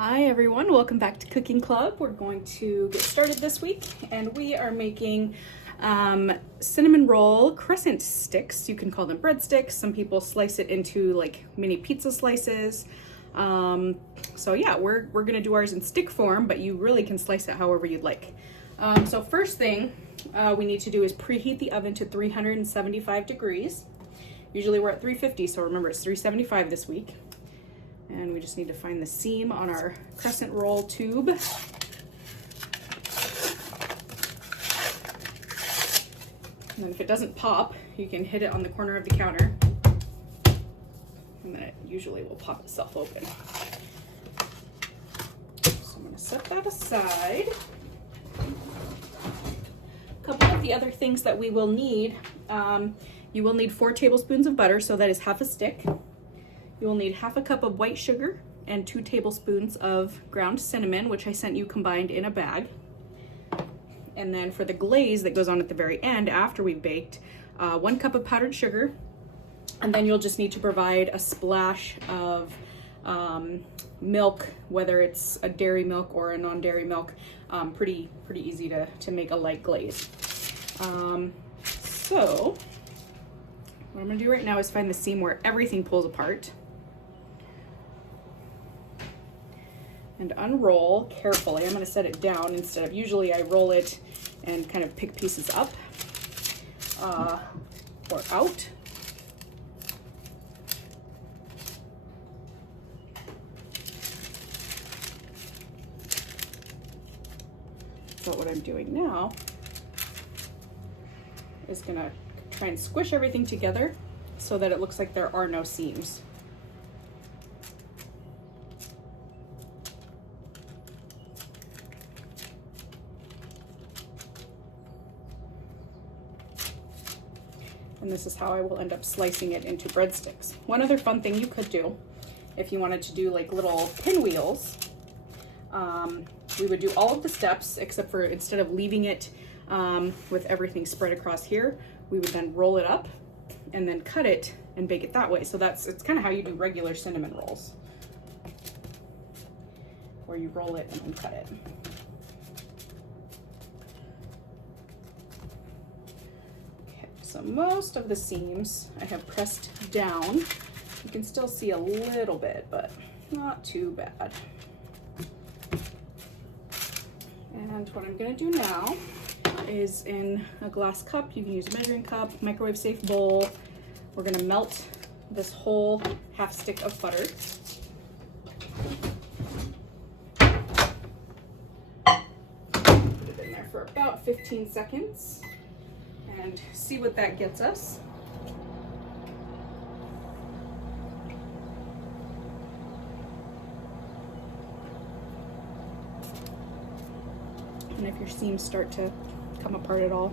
Hi everyone, welcome back to Cooking Club. We're going to get started this week and we are making cinnamon roll crescent sticks. You can call them breadsticks. Some people slice it into like mini pizza slices. So yeah, we're gonna do ours in stick form, but you really can slice it however you'd like. So first thing we need to do is preheat the oven to 375 degrees. Usually we're at 350, so remember it's 375 this week. And we just need to find the seam on our crescent roll tube. And then if it doesn't pop, you can hit it on the corner of the counter. And then it usually will pop itself open. So I'm gonna set that aside. A couple of the other things that we will need, you will need 4 tablespoons of butter, so that is half a stick. You will need half a cup of white sugar and 2 tablespoons of ground cinnamon, which I sent you combined in a bag. And then for the glaze that goes on at the very end after we've baked, 1 cup of powdered sugar. And then you'll just need to provide a splash of milk, whether it's a dairy milk or a non-dairy milk. Pretty easy to make a light glaze. So what I'm gonna do right now is find the seam where everything pulls apart. And unroll carefully. I'm going to set it down instead of, usually I roll it and kind of pick pieces up or out. But what I'm doing now is going to try and squish everything together so that it looks like there are no seams. And this is how I will end up slicing it into breadsticks. One other fun thing you could do, if you wanted to do like little pinwheels, we would do all of the steps except for, instead of leaving it with everything spread across here, we would then roll it up and then cut it and bake it that way. So it's kind of how you do regular cinnamon rolls, where you roll it and then cut it. So most of the seams I have pressed down. You can still see a little bit, but not too bad. And what I'm gonna do now is, in a glass cup, you can use a measuring cup, microwave safe bowl, we're gonna melt this whole half stick of butter. Put it in there for about 15 seconds. And see what that gets us. And if your seams start to come apart at all,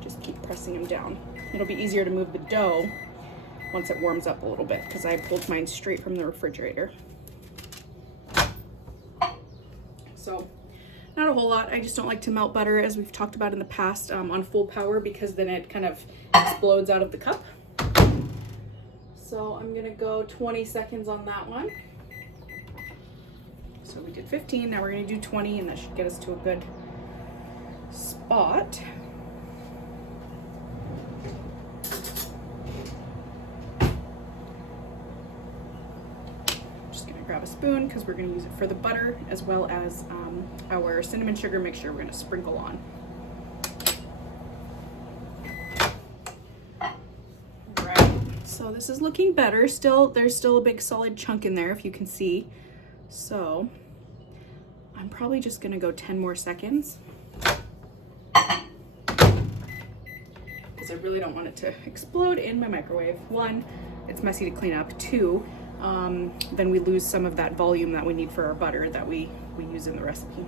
just keep pressing them down. It'll be easier to move the dough once it warms up a little bit, because I pulled mine straight from the refrigerator. So not a whole lot. I just don't like to melt butter, as we've talked about in the past, on full power, because then it kind of explodes out of the cup. So I'm gonna go 20 seconds on that one. So we did 15, now we're gonna do 20, and that should get us to a good spot. Grab a spoon, because we're going to use it for the butter as well as our cinnamon sugar mixture we're going to sprinkle on. All right, so this is looking better. There's still a big solid chunk in there, if you can see. So I'm probably just going to go 10 more seconds, because I really don't want it to explode in my microwave. 1, it's messy to clean up. 2, then we lose some of that volume that we need for our butter that we use in the recipe.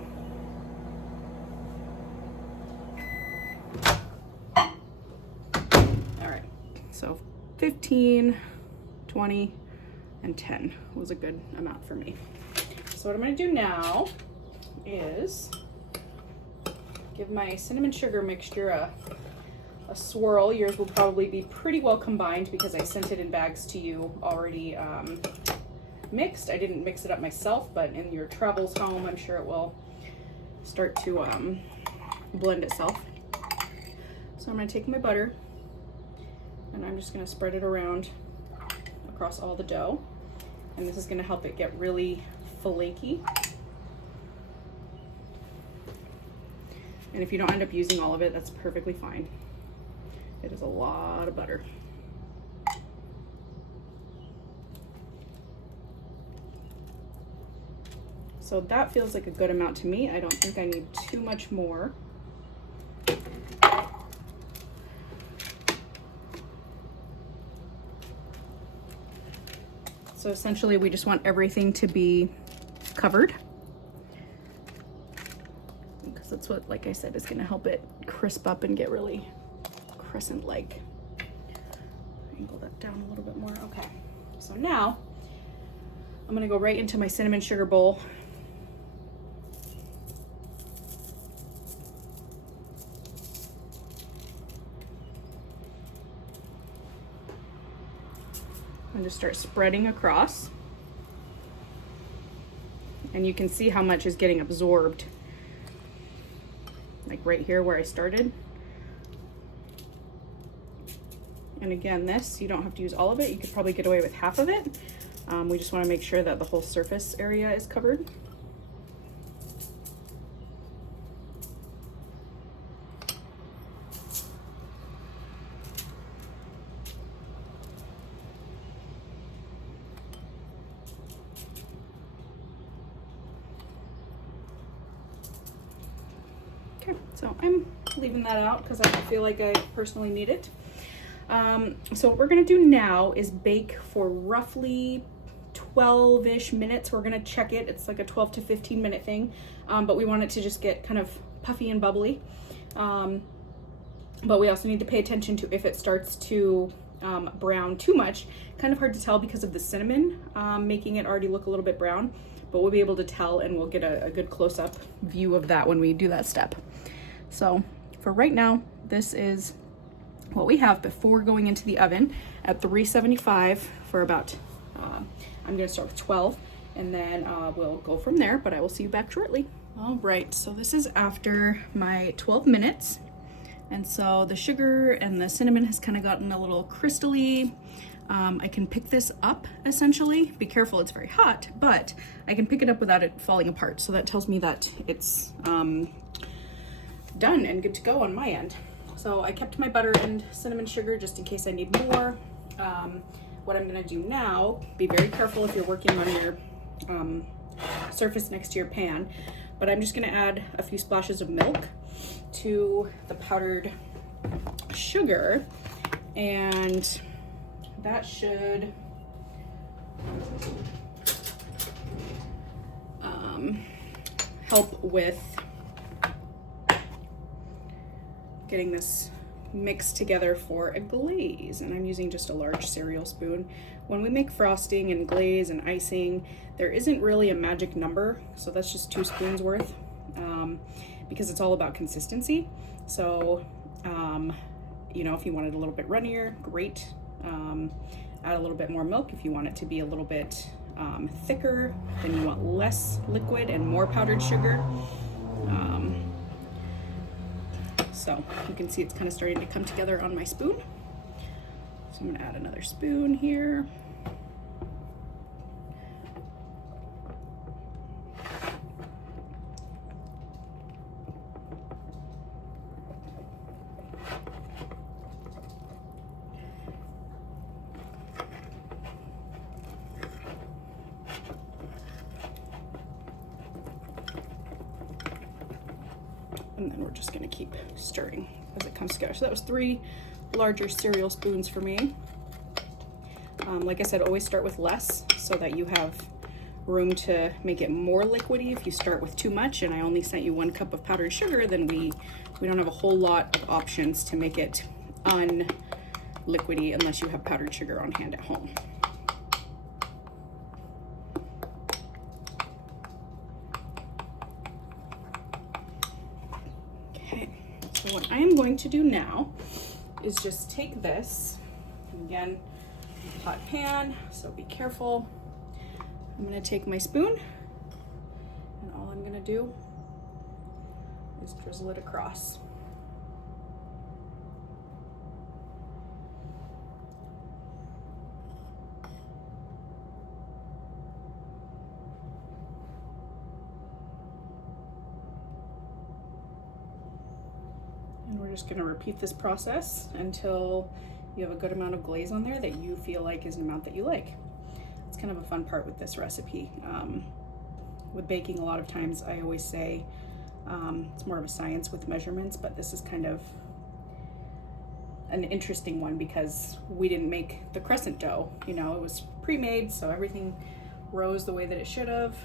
All right, so 15, 20, and 10 was a good amount for me. So what I'm gonna do now is give my cinnamon sugar mixture a swirl. Yours will probably be pretty well combined because I sent it in bags to you already mixed. I didn't mix it up myself, but in your travels home, I'm sure it will start to blend itself. So I'm gonna take my butter and I'm just gonna spread it around across all the dough. And this is gonna help it get really flaky. And if you don't end up using all of it, that's perfectly fine. It is a lot of butter. So that feels like a good amount to me. I don't think I need too much more. So essentially we just want everything to be covered, because that's what, like I said, is gonna help it crisp up and get really crescent-like. Angle that down a little bit more. Okay, so now I'm gonna go right into my cinnamon sugar bowl. And just start spreading across. And you can see how much is getting absorbed. Like right here where I started. And again, this, you don't have to use all of it. You could probably get away with half of it. We just want to make sure that the whole surface area is covered. Okay, so I'm leaving that out because I don't feel like I personally need it. So what we're gonna do now is bake for roughly 12-ish minutes. We're gonna check it. It's like a 12 to 15 minute thing, but we want it to just get kind of puffy and bubbly. But we also need to pay attention to if it starts to brown too much. Kind of hard to tell because of the cinnamon making it already look a little bit brown, but we'll be able to tell, and we'll get a good close-up view of that when we do that step. So for right now, this is what we have before going into the oven at 375 for about, I'm gonna start with 12, and then we'll go from there, but I will see you back shortly. All right, so this is after my 12 minutes. And so the sugar and the cinnamon has kind of gotten a little crystally. I can pick this up essentially. Be careful, it's very hot, but I can pick it up without it falling apart. So that tells me that it's done and good to go on my end. So I kept my butter and cinnamon sugar just in case I need more. What I'm gonna do now, be very careful if you're working on your surface next to your pan, but I'm just gonna add a few splashes of milk to the powdered sugar, and that should help with getting this mixed together for a glaze. And I'm using just a large cereal spoon. When we make frosting and glaze and icing, there isn't really a magic number, so that's just 2 spoons worth, because it's all about consistency. So you know, if you want it a little bit runnier, great. Add a little bit more milk. If you want it to be a little bit thicker, then you want less liquid and more powdered sugar. So you can see it's kind of starting to come together on my spoon. So I'm gonna add another spoon here. And then we're just gonna keep stirring as it comes together. So that was 3 larger cereal spoons for me. Like I said, always start with less so that you have room to make it more liquidy. If you start with too much, and I only sent you 1 cup of powdered sugar, then we don't have a whole lot of options to make it unliquidy unless you have powdered sugar on hand at home. So what I am going to do now is just take this, again, hot pan, so be careful. I'm gonna take my spoon, and all I'm gonna do is drizzle it across. And we're just gonna repeat this process until you have a good amount of glaze on there that you feel like is an amount that you like. It's kind of a fun part with this recipe. With baking, a lot of times I always say it's more of a science with measurements, but this is kind of an interesting one because we didn't make the crescent dough. You know, it was pre-made, so everything rose the way that it should have.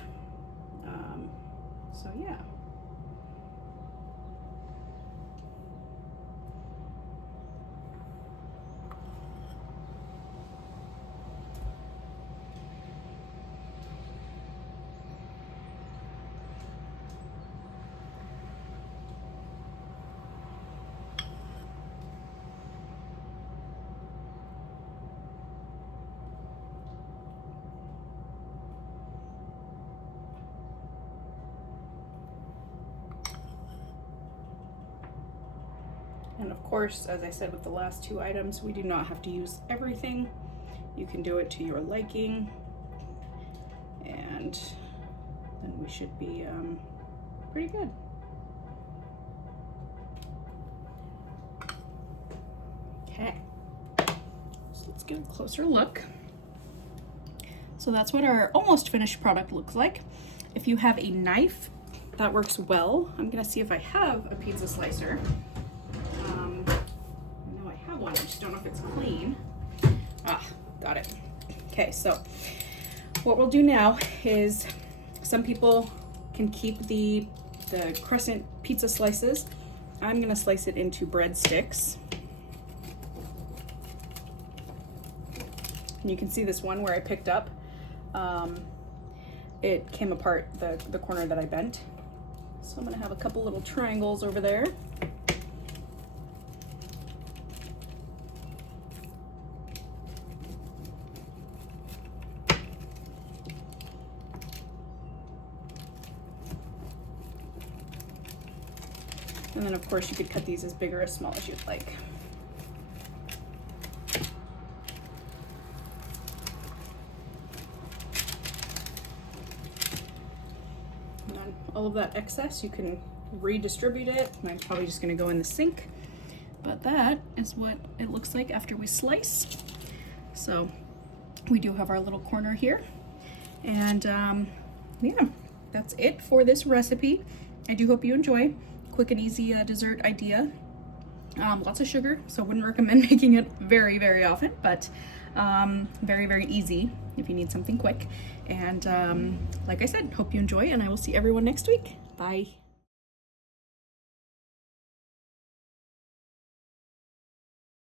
So yeah. And of course, as I said with the last two items, we do not have to use everything. You can do it to your liking, and then we should be pretty good. Okay, so let's get a closer look. So that's what our almost finished product looks like. If you have a knife, that works well. I'm gonna see if I have a pizza slicer. I know I have one, I just don't know if it's clean. Ah, got it. Okay, so what we'll do now is, some people can keep the crescent pizza slices. I'm gonna slice it into breadsticks. And you can see this one where I picked up, it came apart, the corner that I bent. So I'm gonna have a couple little triangles over there. And then of course you could cut these as big or as small as you'd like. And then all of that excess, you can redistribute it. Mine's probably just gonna go in the sink, but that is what it looks like after we slice. So we do have our little corner here. And yeah, that's it for this recipe. I do hope you enjoy. Quick and easy dessert idea. Lots of sugar, so wouldn't recommend making it very, very often, but very, very easy if you need something quick. And like I said, hope you enjoy, and I will see everyone next week. Bye.